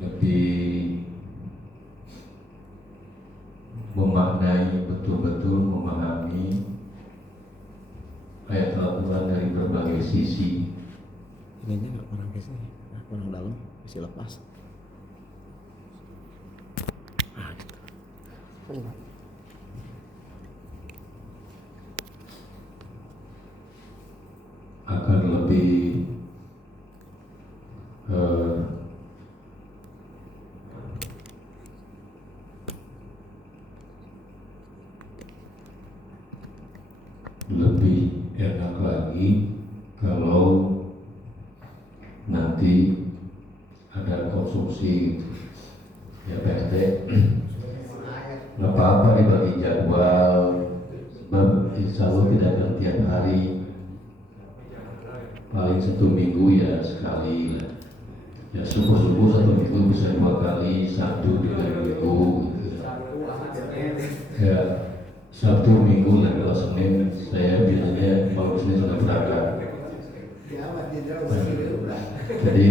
lebih memaknai, betul-betul memahami ayat Al-Quran dari berbagai sisi. Ini nggak kurang ke sini, kurang dalam, bisa lepas. Agar lebih lebih enak lagi kalau nanti ada konsumsi ya PRT, nggak apa-apa dibagi jadwal, sebab insya Allah tidak akan tiap hari, paling 1 minggu ya sekali lah. Ya subuh-subuh 1 minggu bisa 2 kali, Sabtu 3 minggu gitu. Ya Sabtu Minggu lah, kalau Senin saya biasanya mau Senin sudah berangkat. Jadi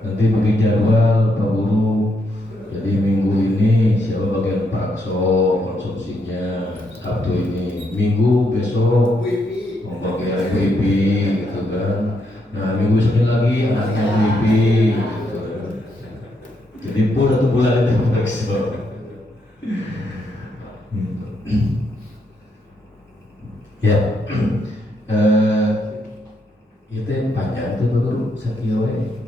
nanti bagi jadwal Pak Guru. Jadi minggu ini siapa bagian pakso konsumsinya, Sabtu ini, Minggu besok bagian WIB gitu kan. Nah minggu Senin lagi anaknya WIB gitu kan. Jadi pun 1 bulan itu pakso. Ya, itu yang panjang itu baru sakio ini,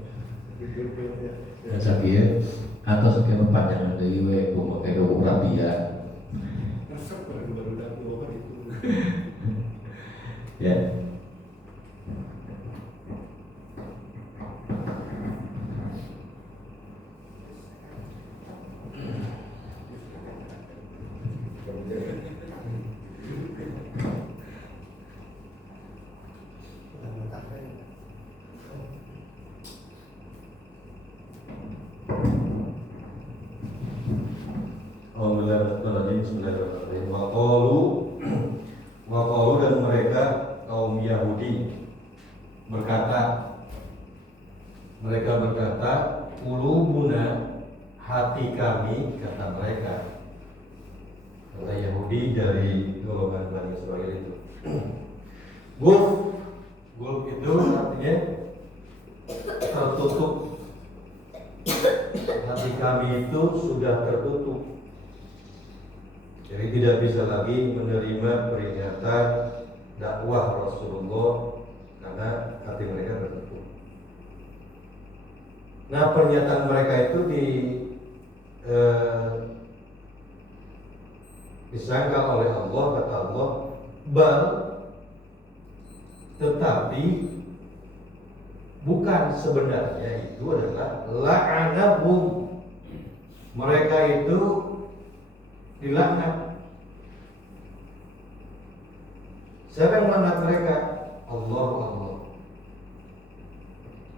sakio atau sakio panjang dari we memakai rapi ya. Ya. Bismillahirrahmanirrahim. Waqalu dan mereka kaum Yahudi mereka berkata, qulubuna, hati kami, kata mereka. Kata Yahudi dari golongan Bani Israil itu. Gulf itu artinya tertutup. Hati kami itu sudah tertutup. Jadi tidak bisa lagi menerima peringatan dakwah Rasulullah karena hati mereka tertutup. Nah, pernyataan mereka itu disangkal oleh Allah, kata Allah, tetapi bukan, sebenarnya itu adalah la'anahum, mereka itu dilaknat. Siapa yang melaknat mereka? Allah.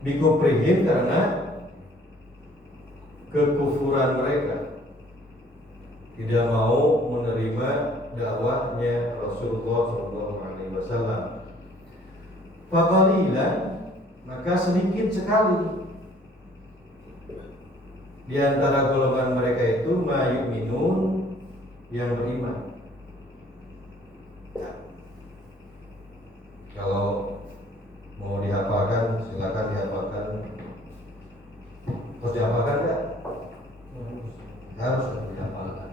Bikuprihim, karena kekufuran mereka, tidak mau menerima dakwahnya Rasulullah SAW. Faqalilan, maka sedikit sekali di antara golongan mereka itu mayu'minun, yang beriman. Kalau mau dihafalkan, silakan dihafalkan. Harus dihafalkan enggak? Harus dihafalkan.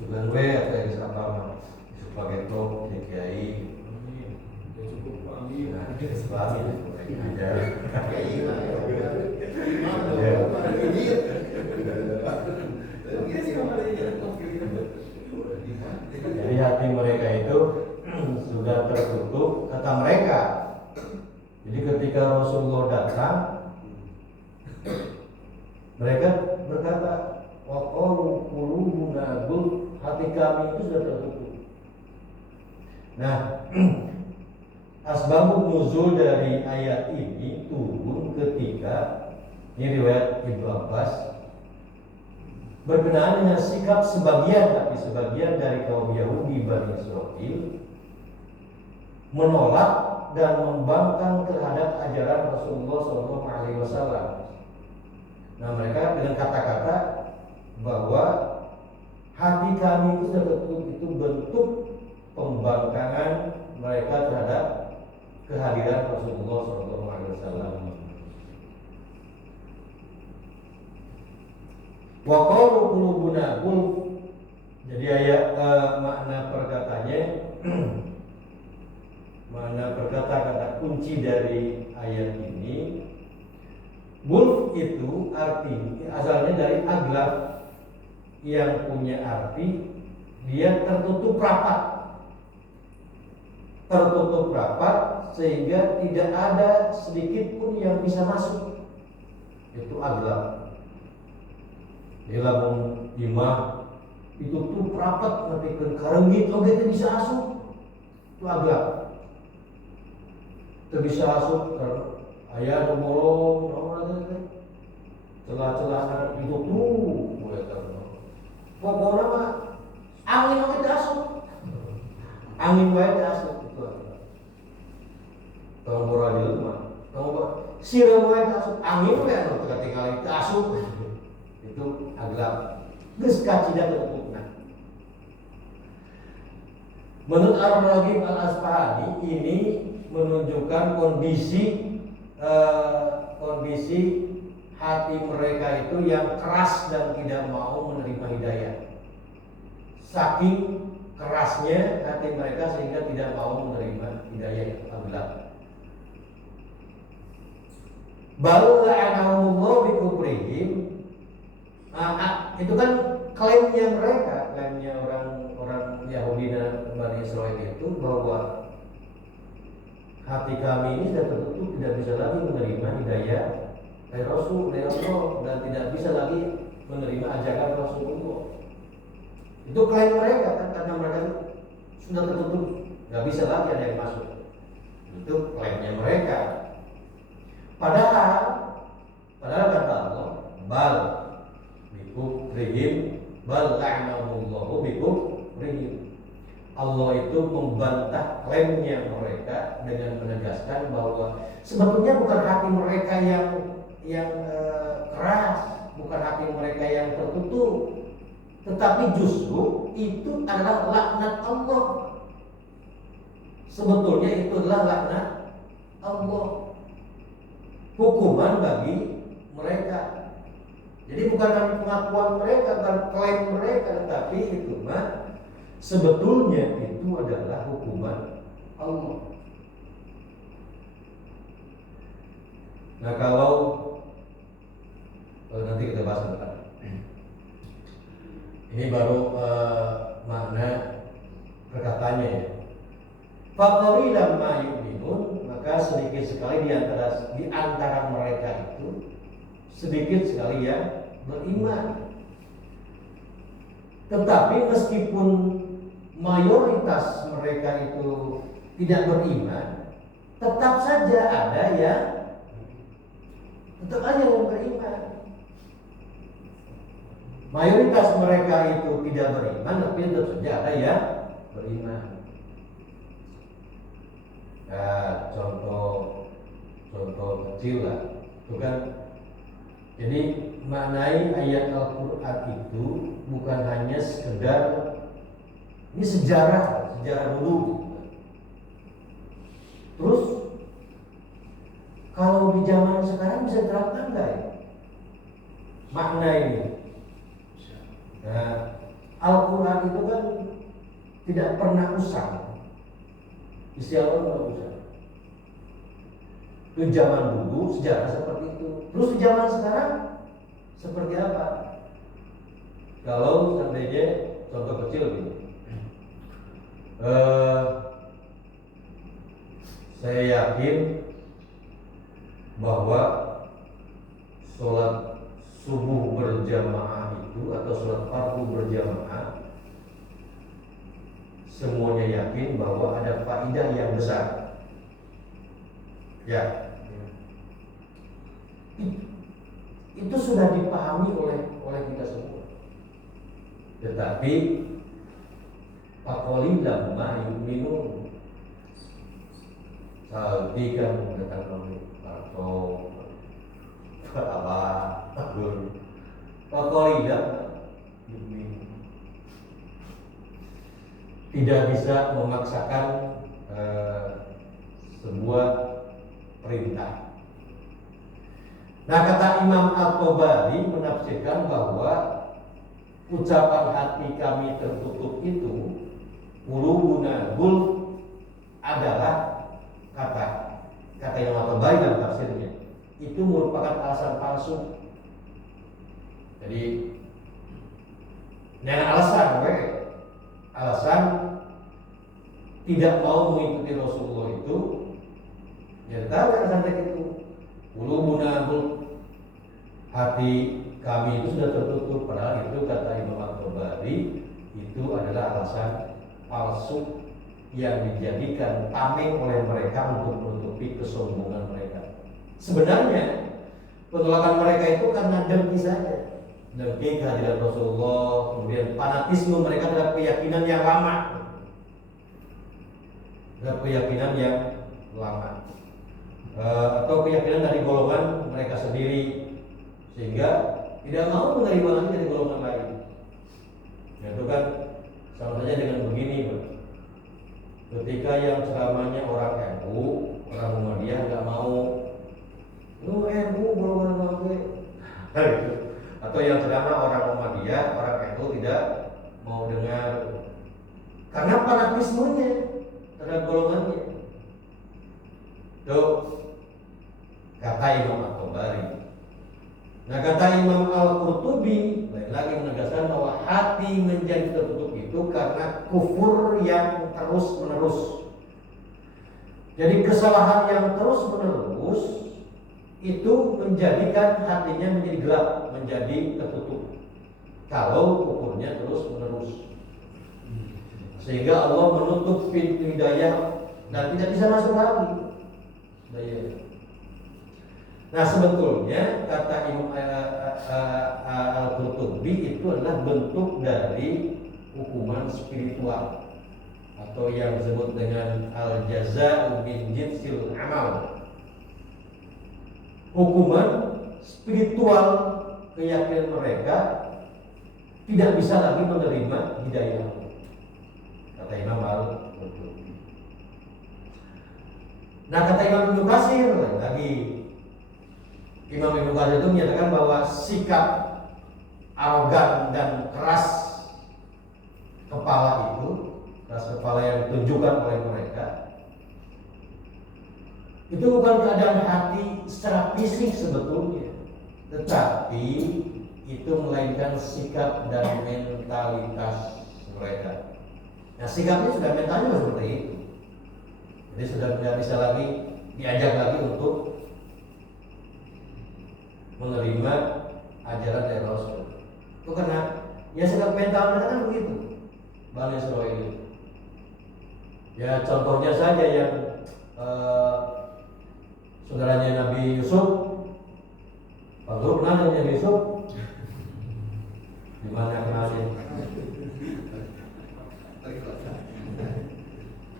Sudah gue atau yang disapa sebagai top DKI. Cukup amin. Jadi hati mereka itu sudah tertutup, kata mereka. Jadi ketika Rasulullah datang, mereka berkata, waqalu qulubuna gulf, hati kami itu sudah tertutup. Nah, asbabun nuzul dari ayat ini turun ketika, ini riwayat Ibnu Abbas, berkenaan dengan sikap sebagian dari kaum Yahudi Bani Israil menolak dan membangkang terhadap ajaran Rasulullah SAW. Nah, mereka dengan kata-kata bahwa hati kami itu sudah tertutup, itu bentuk pembangkangan mereka terhadap kehadiran Rasulullah SAW. Wa qalu qulubuna gulf. Jadi ayat makna perkataannya makna kata kunci dari ayat ini, gulf itu artinya asalnya dari aglaf yang punya arti dia tertutup rapat sehingga tidak ada sedikit pun yang bisa masuk. Itu aglaf. Di lamun imah itu tuh rapat nanti ke karengit oke itu bisa masuk. Itu aglaf. Itu bisa masuk ayah ada bolong celah-celah itu tuh pokoknya mah angin oke dasuk. Angin wae dasuk itu. Kalau murah di rumah, kalau siram wae dasuk, angin wae anu ketinggalan dasuk. Itu aglaf. Geus kacida tertutupna. Menurut Ar-Raghib Al-Asfahani ini menunjukkan kondisi hati mereka itu yang keras dan tidak mau menerima hidayah. Saking kerasnya hati mereka sehingga tidak mau menerima hidayah itu aglaf. Bal la'anahumullah bi kufrihim. Itu kan klaimnya mereka, klaimnya orang Yahudi dan Bani Israel itu bahwa hati kami ini sudah tertutup, tidak bisa lagi menerima hidayah dari Rasul, dari Allah, dan tidak bisa lagi menerima ajakan Rasulullah. Itu klaim mereka kan, karena mereka sudah tertutup, nggak bisa lagi ada yang masuk. Itu klaimnya mereka. Padahal kata Allah, bal bikufrihim bal la'anahumullahu bikufrihim. Allah itu membantah klaimnya mereka dengan menegaskan bahwa sebetulnya bukan hati mereka yang keras, bukan hati mereka yang tertutup, tetapi justru itu adalah laknat Allah. Sebetulnya itu adalah laknat Allah, hukuman bagi mereka. Jadi bukan hanya pengakuan mereka, bukan klaim mereka, tetapi itu mah sebetulnya itu adalah hukuman Allah. Nah kalau nanti kita bahas tentang ini baru makna perkataannya ya. Faqalilan ma yu'minun, maka sedikit sekali di antara mereka itu sedikit sekali yang beriman. Tetapi meskipun mayoritas mereka itu tidak beriman, tetap saja ada yang beriman. Mayoritas mereka itu tidak beriman, tapi tetap saja ada yang beriman. Nah, contoh kecil lah, itu kan. Jadi maknai ayat Al-Quran itu bukan hanya sekedar ini sejarah dulu. Terus kalau di zaman sekarang bisa diterapkan nggak ya makna ini? Nah, Al-Quran itu kan tidak pernah usang. Istilah pernah usang. Itu zaman dulu sejarah seperti itu. Terus di zaman sekarang seperti apa? Kalau seandainya contoh kecil gitu, saya yakin bahwa sholat subuh berjamaah itu atau sholat fardu berjamaah semuanya yakin bahwa ada faedah yang besar. Ya, itu sudah dipahami oleh kita semua. Tetapi faqalilan ma yu'minun, saldi kan datang atau apa makhluk. Qalilan tidak bisa memaksakan sebuah perintah. Nah, kata Imam At-Tabari menafsirkan bahwa ucapan hati kami tertutup itu qulubuna gulf adalah kata Imam At-Tabari dalam tafsirnya itu merupakan alasan palsu. Jadi alasan tidak mau mengikuti Rasulullah itu ya tahu kan sampai itu qulubuna gulf, hati kami itu sudah tertutup. Padahal itu kata Imam At-Tabari itu adalah alasan palsu yang dijadikan tameng oleh mereka untuk menutupi kesombongan mereka. Sebenarnya penolakan mereka itu karena dengki saja, dengki kehadiran Rasulullah, kemudian fanatisme mereka terhadap keyakinan yang lama, atau keyakinan dari golongan mereka sendiri, sehingga tidak mau menerima lagi dari golongan lain. Itu kan sama saja dengan begini, Pak. Ketika yang ceramahnya orang NU, orang Muhammadiyah nggak mau, lu NU golongan apa? Atau yang ceramah orang Muhammadiyah, orang NU tidak mau dengar karena fanatismenya terhadap golongannya. Tuh kata Imam At-Tabari. Nah, kata Imam Al-Qurtubi lagi menegaskan bahwa hati menjadi tertutup itu karena kufur yang terus menerus. Jadi kesalahan yang terus menerus itu menjadikan hatinya menjadi gelap, menjadi tertutup. Kalau kufurnya terus menerus, sehingga Allah menutup pintu hidayah dan tidak bisa masuk lagi hidayah. Nah, sebetulnya kata Imam Al-Qurtubi itu adalah bentuk dari hukuman spiritual atau yang disebut dengan al-jaza'u min jinsil amal. Hukuman spiritual keyakinan mereka tidak bisa lagi menerima hidayah, kata Imam Al-Qurtubi. Nah, kata Imam Ibnu Katsir lagi, Imam Ibnu Katsir itu menyatakan bahwa sikap arogan dan keras kepala yang ditunjukkan oleh mereka itu bukan keadaan hati secara fisik sebetulnya, tetapi itu melainkan sikap dan mentalitas mereka. Nah, sikapnya sudah mentalnya seperti itu, jadi sudah tidak bisa lagi diajak lagi untuk menerima ajaran dari Rasul. Itu karena ya sikap mental mereka kan begitu, Bani Israil. Ya contohnya saja yang saudaranya Nabi Yusuf, Pak Guru pernah Nabi Yusuf? Gimana kenalin?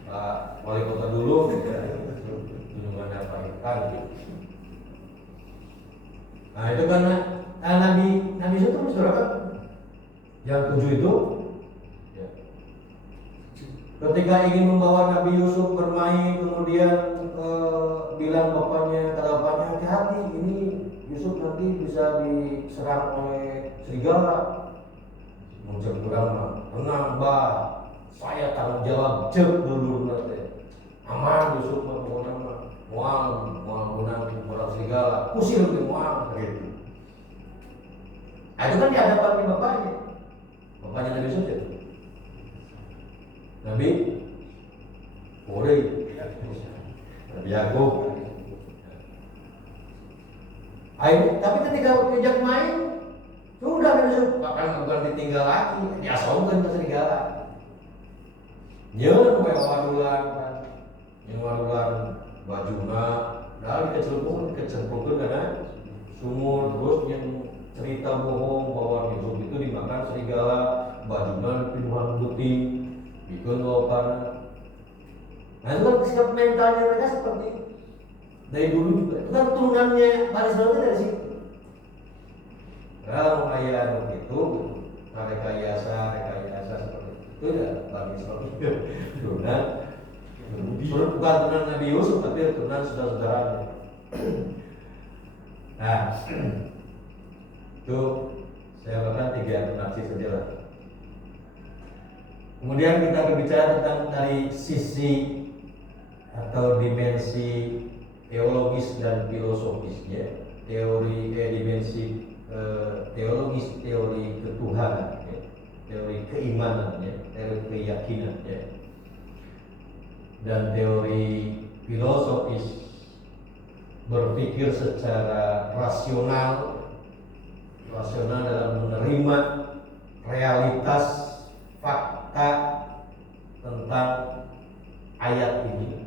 Pak Wali Kota dulu, Junjungan Pak Ikan. Nah, itu karena Nabi Yusuf itu saudara yang 7 itu ya. Ketika ingin membawa Nabi Yusuf bermain, kemudian bilang bapaknya, kata bapaknya, hati-hati, ini Yusuf nanti bisa diserang oleh serigala. Muncul kurang, tenang bah, saya tanggung jawab, cek dulu nanti. Aman Yusuf pokoknya mah, muang gunang orang serigala, kusir ke muang gitu. Nah, itu kan di hadapan bapaknya Nabi Yusuf ya. Nabi Hore, Nabi Yakub. Tapi ketika diajak main, sudah Nabi Yusuf bukan ditinggal lagi, diasongkan ke serigala. Nyeun we wadulan kan, yang wadulan bajuna, lalu dikecempungkan karena sumur, terus yang cerita bohong bahwa Yusuf itu dimakan serigala, bajuna pinuhan putih, bikin lopan. Nah, itu kan sikap mentalnya mereka seperti itu. Dari dulu juga, itu kan turunannya Bani Israil dari situ. Dalam ayat itu rekayasa seperti itu ya Bani Israil turunan bukan turunan Nabi Yusuf tapi turunan saudara-saudaranya. Nah, itu saya bahkan 3 nafsi saja lah. Kemudian kita berbicara tentang dari sisi atau dimensi teologis dan filosofisnya, dimensi teologis, teori ketuhanan, ya, teori keimanan, ya, teori keyakinan, ya, dan teori filosofis berpikir secara rasional dalam menerima realitas fakta tentang ayat ini.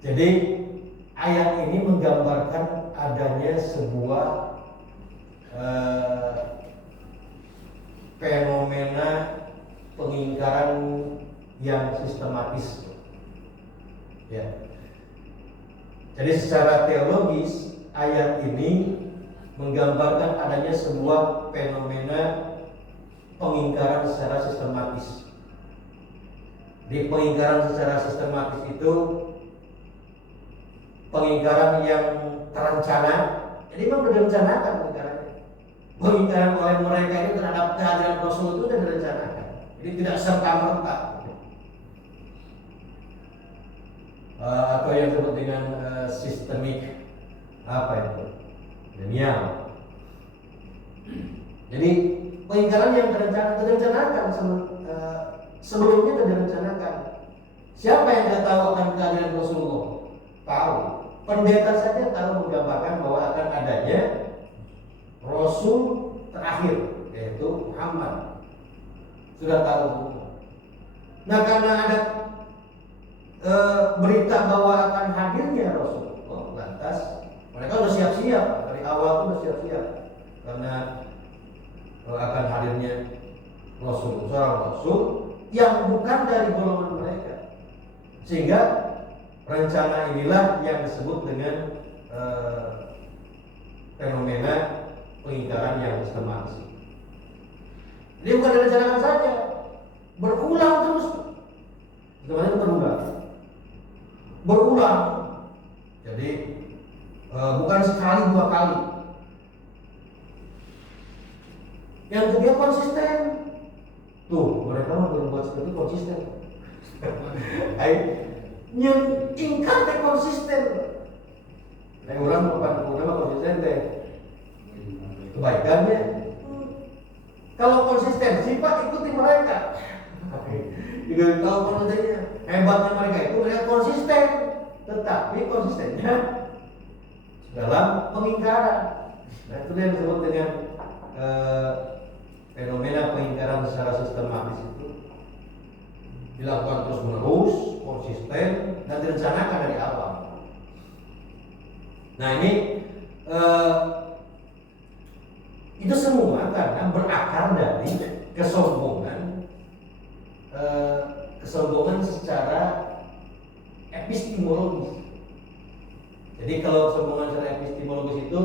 Jadi ayat ini menggambarkan adanya sebuah fenomena pengingkaran yang sistematis, ya. Jadi secara teologis ayat ini menggambarkan adanya sebuah fenomena pengingkaran secara sistematis. Di pengingkaran secara sistematis itu pengingkaran yang terencana. Jadi memang sudah direncanakan pengingkarannya. Pengingkaran oleh mereka ini terhadap kehadiran Rasul itu sudah direncanakan. Jadi tidak serta-merta. Atau yang disebut dengan sistemik apa itu? Denial. Jadi pengingkaran yang direncanakan sebelumnya sudah direncanakan. Siapa yang tidak tahu akan kehadiran Rasulullah? Tahu. Pendeta saja tahu menggambarkan bahwa akan adanya Rasul terakhir, yaitu Muhammad. Sudah tahu. Nah, karena ada berita bahwa akan hadirnya Rasul, lantas mereka sudah siap-siap dari awal sudah siap-siap karena akan hadirnya Rasul, seorang Rasul yang bukan dari golongan mereka, sehingga rencana inilah yang disebut dengan fenomena pengingkaran yang sistematis. Ini bukan direncanakan saja, berulang terus, semuanya berulang. Jadi bukan sekali 2 kali. Yang kedua konsisten. Tuh, mereka mau berbuat seperti itu konsisten. Ingkar teh konsisten. Orang konsisten teh kebaikannya. Kalau konsistensi Pak ikuti mereka. Kalau konsistennya hebatnya mereka itu mereka konsisten, tetapi konsistennya dalam pengingkaran. Nah, itu yang disebut dengan fenomena pengingkaran secara sistematis itu dilakukan terus menerus, konsisten dan direncanakan dari awal. Nah, ini itu semua karena berakar dari kesombongan secara epistemologis. Jadi kalau kesombongan secara epistemologis itu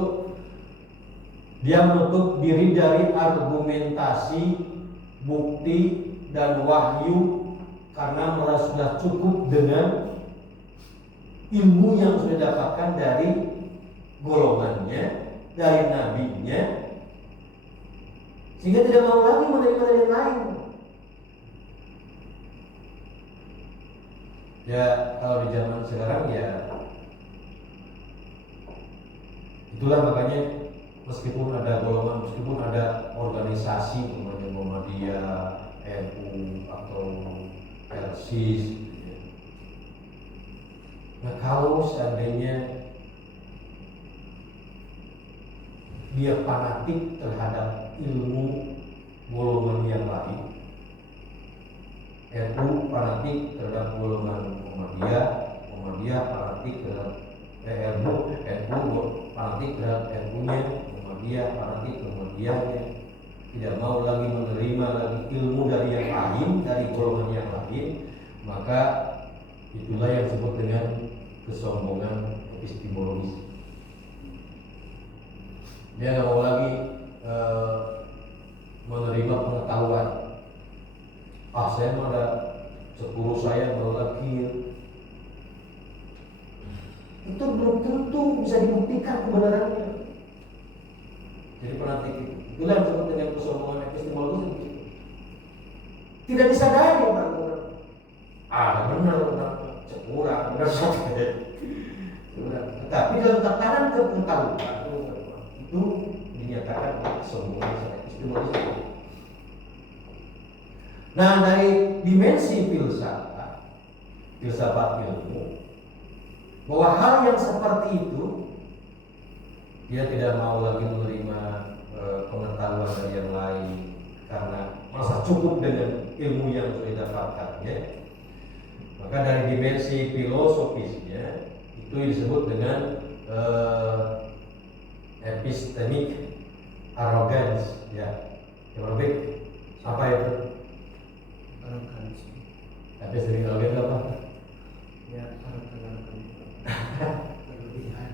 dia menutup diri dari argumentasi, bukti dan wahyu karena merasa sudah cukup dengan ilmu yang sudah dapatkan dari golongannya, dari nabinya, sehingga tidak mau lagi menerima dari yang lain. Ya kalau di zaman sekarang ya itulah makanya meskipun ada golongan, meskipun ada organisasi namanya Muhammadiyah, NU atau Persis, nah kalau seandainya dia fanatik terhadap ilmu golongan yang lain, NU fanatik terhadap golongan Muhammadiyah fanatik terhadap NU fanatik terhadap NU-nya, Muhammadiyah fanatik Muhammadiyahnya, tidak mau lagi menerima lagi ilmu dari yang lain, dari golongan yang lain, maka itulah yang disebut dengan kesombongan epistemologis. Dia nggak mau lagi menerima pengetahuan. Saya mah ada 10 saya baru lagi. Itu belum tentu bisa dibuktikan kebenarannya. Jadi fanatik itu yang disebut dengan kesombongan epistemologi. Tidak disadari Pak. Benar, kurang, benar saja. Tapi dalam tataran kepengetahuan itu dinyatakan kesombongan epistemologi. Nah, dari dimensi filsafat ilmu, bahwa hal yang seperti itu dia tidak mau lagi menerima pengetahuan dari yang lain karena merasa cukup dengan ilmu yang sudah didapatkannya. Maka dari dimensi filosofisnya itu disebut dengan epistemic arrogance, ya. Yang lebih apa itu? Arogansi. Epistemic arrogance apa? Ya, arogan. Berlebihan.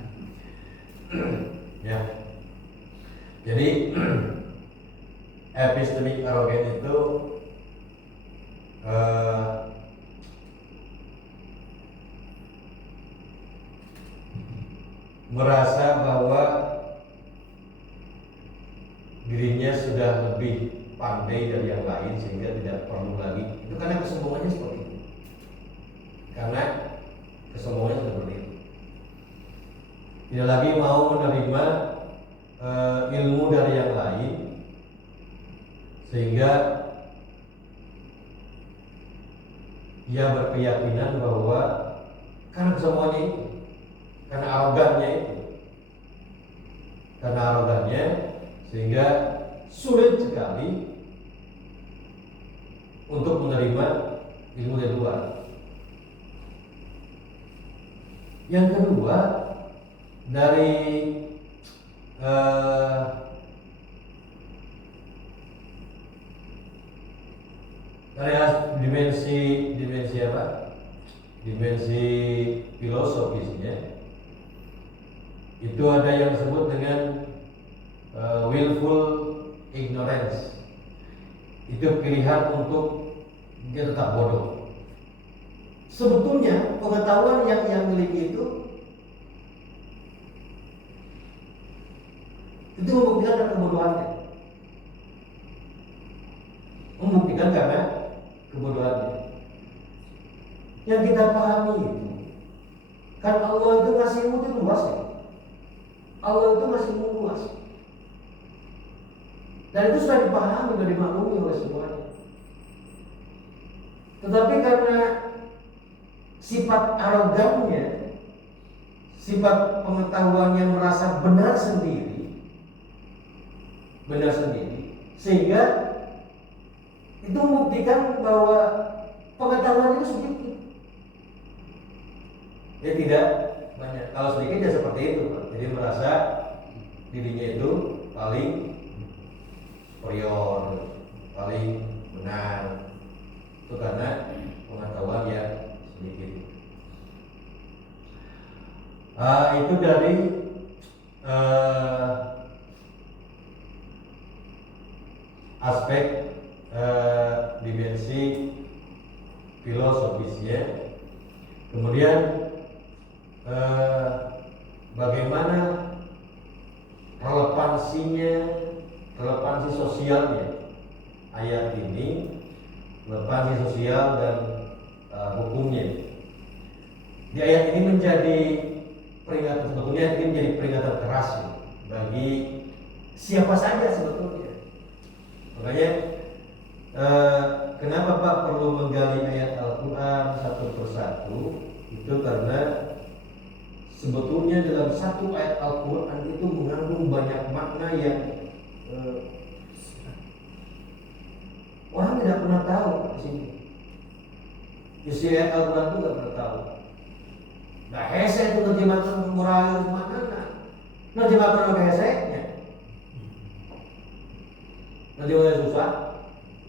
Ya. Jadi epistemic arrogance itu merasa bahwa dirinya sudah lebih pandai dari yang lain sehingga tidak perlu lagi. Itu karena kesombongannya seperti itu. Karena kesombongannya seperti itu. Tidak lagi mau menerima ilmu dari yang lain sehingga ia berkeyakinan bahwa karena kesombongannya itu, karena arogannya sehingga sulit sekali untuk menerima ilmu dari luar. Yang kedua, dari dimensi apa? Dimensi filosofisnya itu ada yang disebut dengan willful ignorance. Itu pilihan untuk dia tetap bodoh. Sebetulnya pengetahuan yang ia miliki itu membuktikan karena kebodohannya. Membuktikan karena kebodohannya. Yang kita pahami itu kan Allah itu ngasih ilmu itu luas ya. Allah itu ngasih ilmu luas. Dan itu sudah dipahami, sudah dimaklumi oleh semuanya. Tetapi karena sifat arogannya, sifat pengetahuan yang merasa benar sendiri, sehingga itu membuktikan bahwa pengetahuan itu sedikit. Ya tidak banyak. Kalau sedikit ya seperti itu, Pak. Jadi merasa dirinya itu paling superior, paling benar. Itu karena pengetahuan yang sedikit. Itu dari aspek dimensi filosofisnya. Kemudian bagaimana relevansi sosialnya ayat ini, relevansi sosial dan hukumnya. Di ayat ini menjadi peringatan, sebetulnya ini menjadi peringatan keras bagi siapa saja sebetulnya. Makanya kenapa Pak perlu menggali ayat Al-Quran satu persatu? Itu karena sebetulnya dalam satu ayat Al-Quran itu mengandung banyak makna yang orang tidak pernah tahu di sini. Isi ayat Al-Quran itu tidak pernah tahu. Nah, hese itu terjemahkan murah mana? Terjemahkan oleh hese-nya. Terjemahnya susah,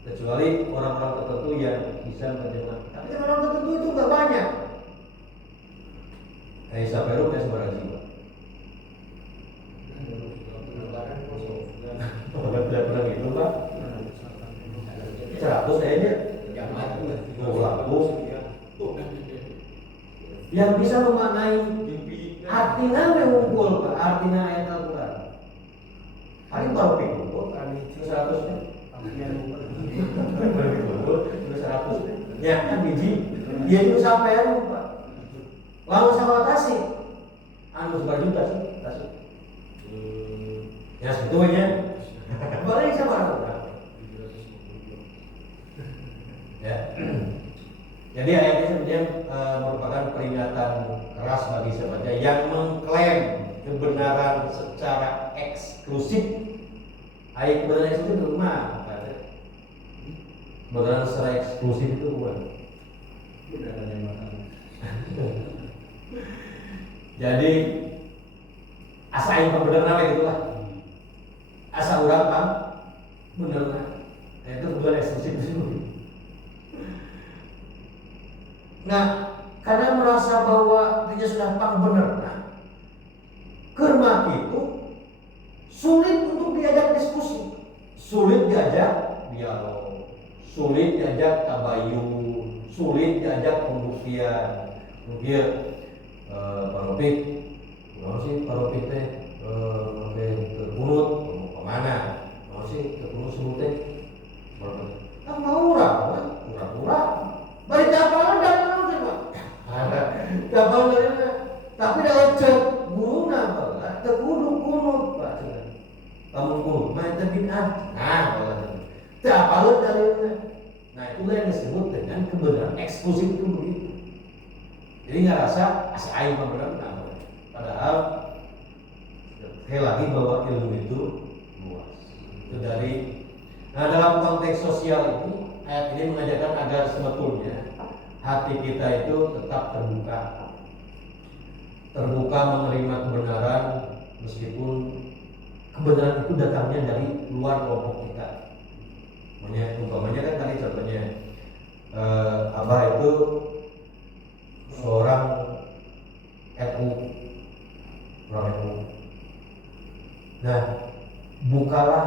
kecuali orang-orang tertentu yang bisa menerjemahkan. Tapi kan orang tertentu itu nggak banyak. Kayak Saperu kayak sebarang jiwa. yang bisa memaknai artinya mengumpul Pak, artinya ayat Al-Quran. Paling baru pikul, terus 100 nih. Terus 100 ya kan biji, dia itu sampai Pak. Lalu sama tasik, seberapa juta sih tasik? Ya sebetulnya, balik sama Al-Quran. Ya. Jadi ayat ini sebenarnya merupakan peringatan keras bagi siapa yang mengklaim kebenaran secara eksklusif. Ayat kebenaran eksklusif itu mana? Kebenaran secara eksklusif itu bukan. Jadi asa aing pembenar gitu lah. Asa urang Bang bener nah. Itu kebenaran eksklusif itu. Nah, karena merasa bahwa dia sudah pang benar, nah, kerma itu sulit untuk diajak diskusi, sulit diajak dialog, sulit diajak tabayun, sulit diajak pembuktian. Mungkin Paropik, mau sih Paropik teh terkunut, mau kemana? Mau sih terkunut sebutnya, kan mau urang, balik kapal dan kapal dari mana? Tapi dalam cek guru nama, terkunut Pak. Kamu kunut, main terbinat. Nah, kapal dari mana? Nah, itulah yang disebut dengan kebenaran eksklusif itu begitu. Jadi nggak rasa asa aing benar, padahal sekali lagi bahwa ilmu itu luas. Itu dari. Nah, dalam konteks sosial ini, ayat ini mengajarkan agar sebetulnya hati kita itu tetap terbuka menerima kebenaran meskipun kebenaran itu datangnya dari luar kelompok kita. Umpamanya kan tadi contohnya Abah itu seorang NU, orang NU. Nah, bukalah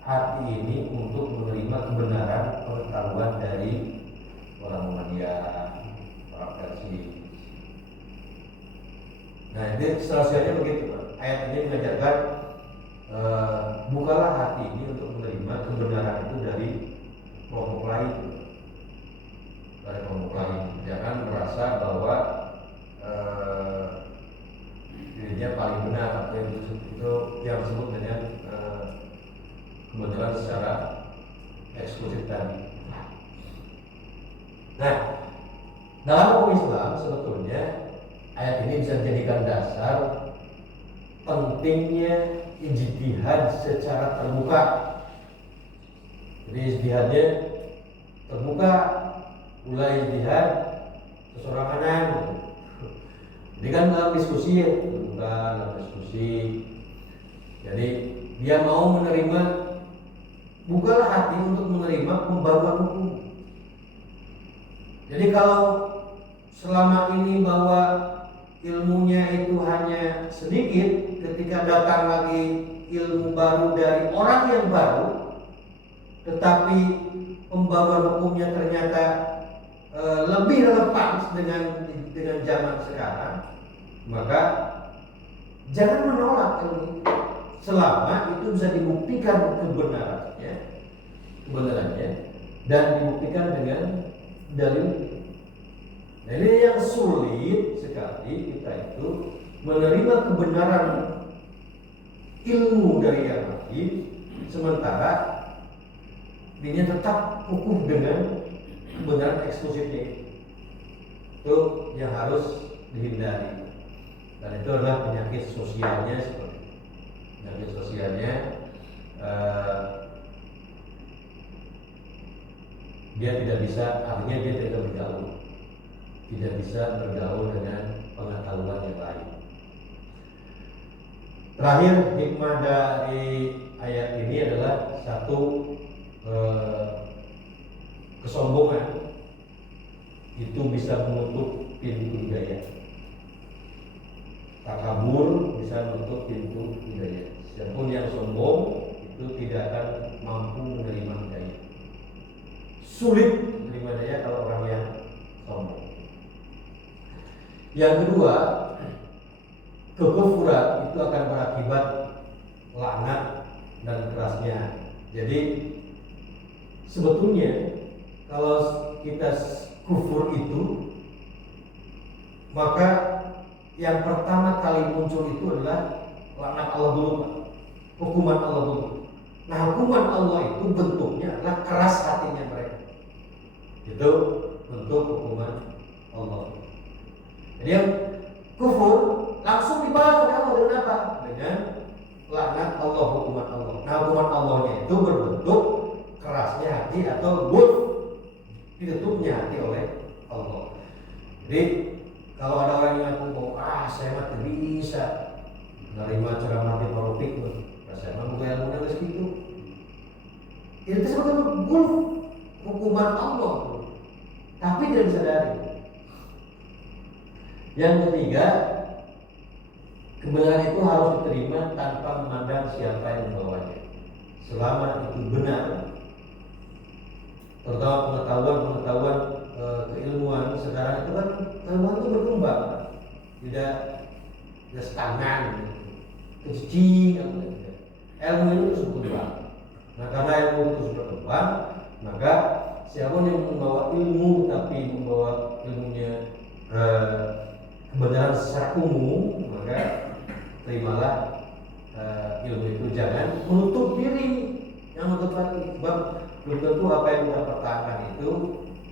hati ini untuk menerima kebenaran pengetahuan dari orang Muhammadiyah, orang Persib. Nah, ini seterusnya begitu Pak. Ayat ini mengajarkan bukalah hati ini untuk menerima kebenaran itu dari kelompok lain. Dari kelompok lain. Jangan merasa bahwa dirinya paling benar atau itu yang disebut dengan kebenaran secara eksklusif tadi. Nah, dalam hukum Islam sebetulnya ayat ini bisa dijadikan dasar pentingnya ijtihad secara terbuka. Jadi ijtihadnya terbuka, mulai ijtihad sesorangan. Jadi kan dalam diskusi ya, terbuka dalam diskusi. Jadi dia mau menerima, bukalah hati untuk menerima pembaruan hukum. Jadi kalau selama ini bahwa ilmunya itu hanya sedikit, ketika datang lagi ilmu baru dari orang yang baru, tetapi pembaruan hukumnya ternyata lebih relevan dengan zaman sekarang, maka jangan menolak ilmu selama itu bisa dibuktikan kebenarannya dan dibuktikan dengan dalil. Jadi yang sulit sekali kita itu menerima kebenaran ilmu dari yang lain, sementara dirinya tetap kukuh dengan kebenaran eksklusifnya. Itu yang harus dihindari. Dan itu adalah penyakit sosialnya seperti itu. Penyakit sosialnya dia tidak bisa, artinya dia tidak bisa bergaul dengan pengetahuan yang lain. Terakhir, hikmah dari ayat ini adalah satu, kesombongan itu bisa menutup pintu hidayah. Takabur bisa menutup pintu hidayah. Siapapun yang sombong itu tidak akan mampu menerima hidayah. Sulit menerima hidayah kalau orang yang sombong. Yang kedua, kekufuran itu akan berakibat laknat dan kerasnya. Jadi sebetulnya kalau kita kufur itu, maka yang pertama kali muncul itu adalah laknat Allah dulu, Pak. Hukuman Allah dulu. Nah, hukuman Allah itu bentuknya adalah keras hatinya mereka. Itu bentuk hukuman Allah. Jadi yang kufur langsung dibalas oleh Allah dengan apa? Dengan laknat Allah, hukuman Allah. Nah, hukuman Allahnya itu berbentuk kerasnya hati atau ditutupnya hati oleh Allah. Jadi kalau ada orang yang ngaku, saya mah tidak bisa menerima ceramah di politik, saya mah bukan ilmunya ke situ. Itu sebetulnya hukuman Allah, tapi tidak disadari. Yang ketiga, kebenaran itu harus diterima tanpa memandang siapa yang membawanya, selama itu benar. Terutama pengetahuan keilmuan sekarang itu kan ilmuwan itu berkembang, tidak stagnan, kecil, ilmu itu terus berkembang. Nah, karena ilmu itu terus berkembang, maka siapa yang membawa ilmu tapi membawa ilmunya kebenaran secara umum, maka terimalah ilmu itu, jangan menutup diri, yang menutup hati. Sebab belum tentu apa yang kita pertahankan itu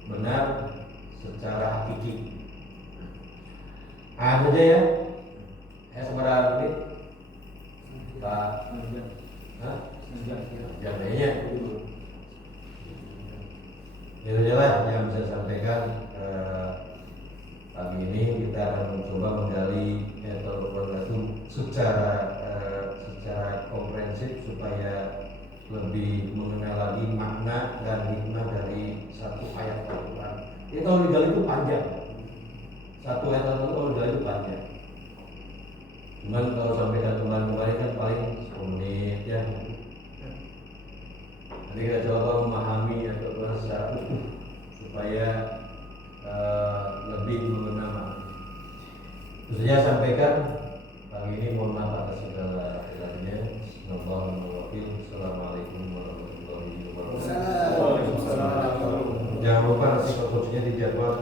benar secara hakiki. Ada aja ya. Seberapa menit? Pak. Jamnya. Itu aja lah yang bisa sampaikan pagi ini. Kita akan mencoba menggali itu secara komprehensif supaya lebih mengenal lagi makna dan hikmah dari satu ayat Al-Quran. Ini kalau digali itu panjang. Satu ayat Al-Quran kalau digali itu panjang. Cuman kalau sampaikan kembali kan paling 10 menit ya. Nanti kita coba memahami Al-Quran secara utuh supaya lebih mengenal makna. Itu saja sampaikan pagi ini. Mohon maaf atas segala kesalahannya. Assalamualaikum warahmatullahi wabarakatuh. Jangan lupa nanti konsultasinya dijadwal.